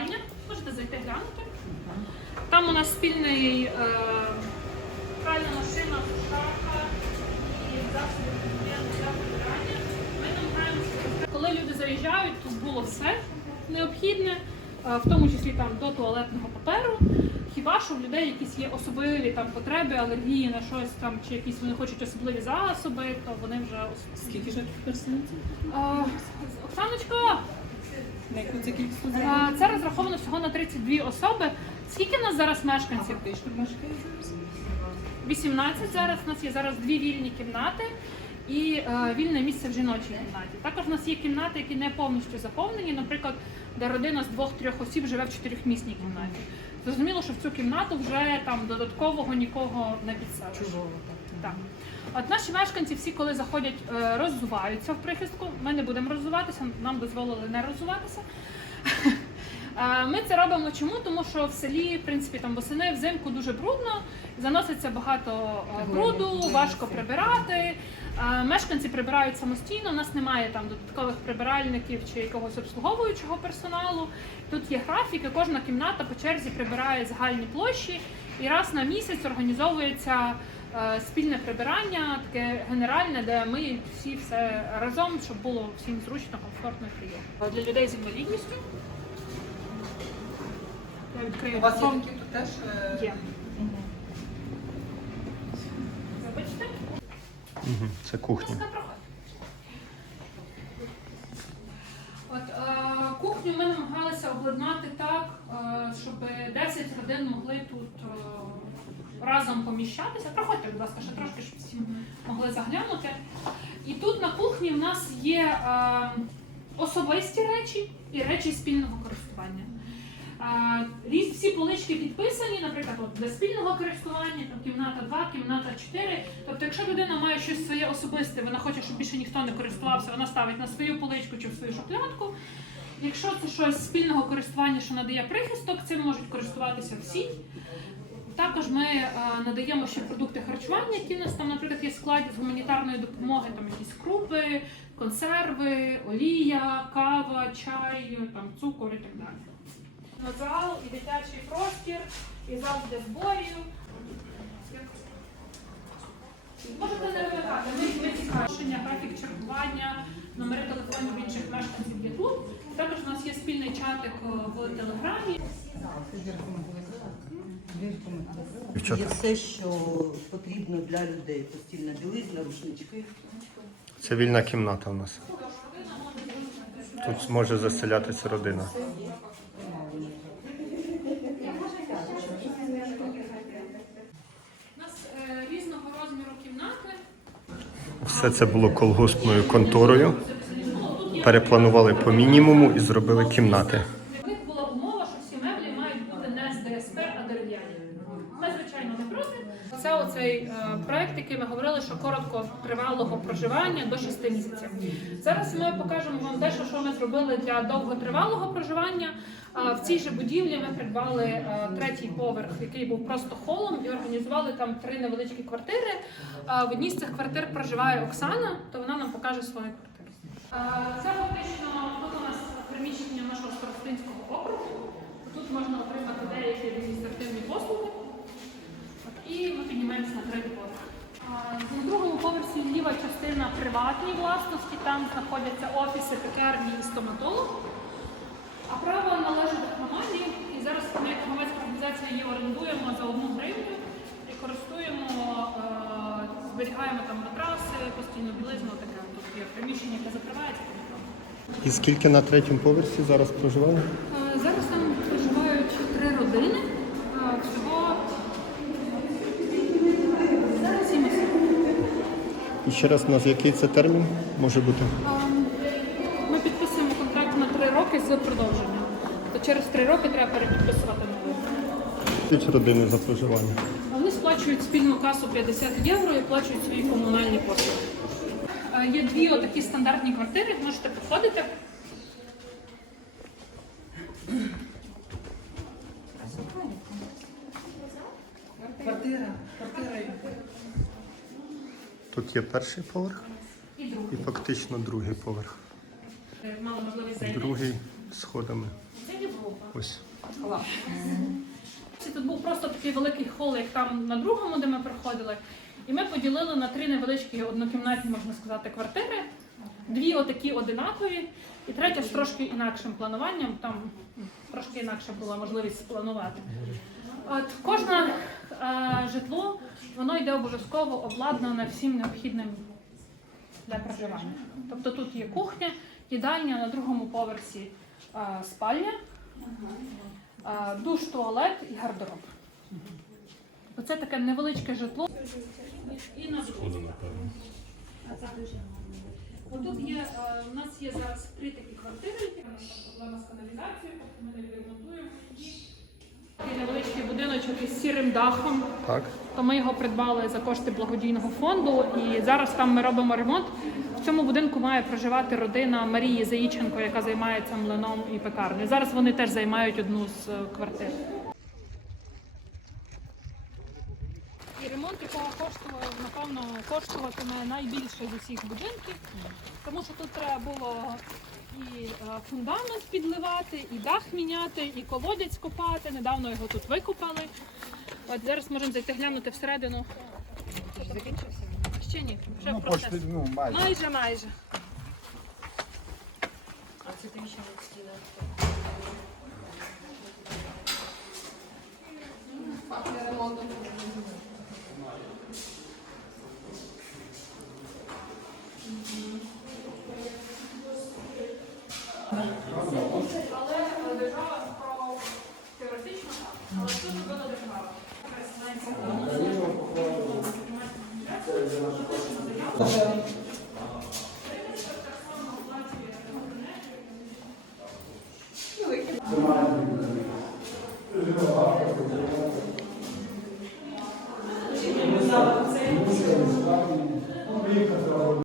вбиральня. Можете зайти глянути. Там у нас спільний е, пральна машина, сушарка і засоби для прибирання. Ми намагаємося, коли люди заїжджають, тут було все необхідне, е, в тому числі там до туалетного паперу. Хіба що в людей якісь є особливі там потреби, алергії на щось там, чи якісь вони хочуть особливі засоби, то вони вже Скільки ж На яку це кількість е, це розраховано всього на 32 особи. Скільки в нас зараз мешканців? фактично мешкає зараз? 18 зараз. У нас є зараз дві вільні кімнати і е, вільне місце в жіночій кімнаті. Також у нас є кімнати, які не повністю заповнені, наприклад, де родина з двох-трьох осіб живе в чотирьохмісній кімнаті. Зрозуміло, що в цю кімнату вже там додаткового нікого не підселиш. Чужого так. Так. От наші мешканці всі, коли заходять, е, роззуваються в прихистку. Ми не будемо роззуватися, нам дозволили не роззуватися. Е, Ми це робимо чому? Тому що в селі, в принципі, там восени взимку дуже брудно, заноситься багато е, бруду, важко прибирати. Мешканці прибирають самостійно. У нас немає там додаткових прибиральників чи якогось обслуговуючого персоналу. Тут є графік, і кожна кімната по черзі прибирає загальні площі, і раз на місяць організовується спільне прибирання, таке генеральне, де ми всі все разом, щоб було всім зручно, комфортно і приємно. Для людей з інвалідністю. Я відкрию У вас є такі тут теж? е, Є. Вибачте. Це кухня. От, е, кухню ми намагалися обладнати так, е, щоб 10 родин могли тут е, разом поміщатися. Проходьте, будь ласка, ще трошки, щоб всі могли заглянути. І тут на кухні в нас є е, особисті речі і речі спільного користування. Е, Всі полички підписані, наприклад, от для спільного користування, там кімната 2, кімната 4. Тобто, якщо людина має щось своє особисте, вона хоче, щоб більше ніхто не користувався, вона ставить на свою поличку чи в свою шухлядку. Якщо це щось спільного користування, що надає прихисток, цим можуть користуватися всі. Також ми е, надаємо ще продукти харчування, які в нас там, наприклад, є складі з гуманітарної допомоги, там якісь крупи, консерви, олія, кава, чай, там цукор і так далі. Зал і дитячий простір, і зал для зборів. Можете не вимикати, ми, ми графік чергування, номери телефонів інших мешканців. Також у нас є спільний чатик е, в телеграмі. Є все, що потрібно для людей. Постільна білизна, рушнички. Це вільна кімната у нас. Тут зможе заселятися родина. У нас е, різного розміру кімнати. Все це було колгоспною конторою. Перепланували по мінімуму і зробили кімнати. В них була умова, що всі меблі мають бути не з ДСП, а дерев'яні. Ми, не проти. Це оцей е, проект, який ми говорили, що коротко тривалого проживання до 6 місяців. Зараз ми покажемо вам дещо, що ми зробили для довготривалого проживання. В цій же будівлі ми придбали е, третій поверх, який був просто холом, і організували там три невеличкі квартири. В одній з цих квартир проживає Оксана, то вона нам покаже свою квартиру. Е, Це фактично тут у нас приміщення нашого старостинського округу. Тут можна отримати деякі адміністративні послуги. І ми піднімаємося на третій поверх. А, На другому поверсі ліва частина приватної власності, там знаходяться офіси, пекарні і стоматолог. А права належить до громаді. І зараз ми як громадська організація її орендуємо за одну гривню і користуємо, е, зберігаємо там матраси, постійну білизну, таке є приміщення, яке закривається. І скільки на третьому поверсі зараз проживали? Е, Зараз там проживають три родини. Е, Всього сім осіб. І ще раз у нас який це термін може бути? Ем, Ми підписуємо контракт на три роки з продовженням. То через три роки треба перепідписувати новий. Скільки родини за проживання? Вони сплачують спільну касу 50 євро і оплачують свої комунальні послуги. Е, Є дві отакі стандартні квартири, можете підходити. Квартира, квартира. Тут є перший поверх І другий. і фактично другий поверх. Можливість. Другий сходами. Це Європа. Ось. Тут був просто такий великий хол, як там на другому, де ми проходили. І ми поділили на три невеличкі однокімнатні, можна сказати, квартири. Дві отакі одинакові, і третя з трошки інакшим плануванням. Там трошки інакша була можливість спланувати. От кожне е, житло воно йде обов'язково обладнане всім необхідним для проживання. Тобто тут є кухня, їдальня на другому поверсі е, спальня, е, душ, туалет і гардероб. Оце таке невеличке житло. І на Отут є, е, у нас є зараз три такі квартири, які у нас там проблема з каналізацією, тобто ми не відремонтуємо. Такий невеличкий будиночок із сірим дахом. Так. То ми його придбали за кошти благодійного фонду, і зараз там ми робимо ремонт. В цьому будинку має проживати родина Марії Заїченко, яка займається млином і пекарнею. Зараз вони теж займають одну з е, квартир. Ремонт якого коштував, напевно, коштуватиме найбільше з усіх будинків, тому що тут треба було і е, фундамент підливати, і дах міняти, і колодязь копати. Недавно його тут викопали. От зараз можемо зайти глянути всередину. Закінчився? Ще ні, вже Ну, процес. почти, ну, майже. Майже, майже. Але держава про теоретично. Але що зробила держава?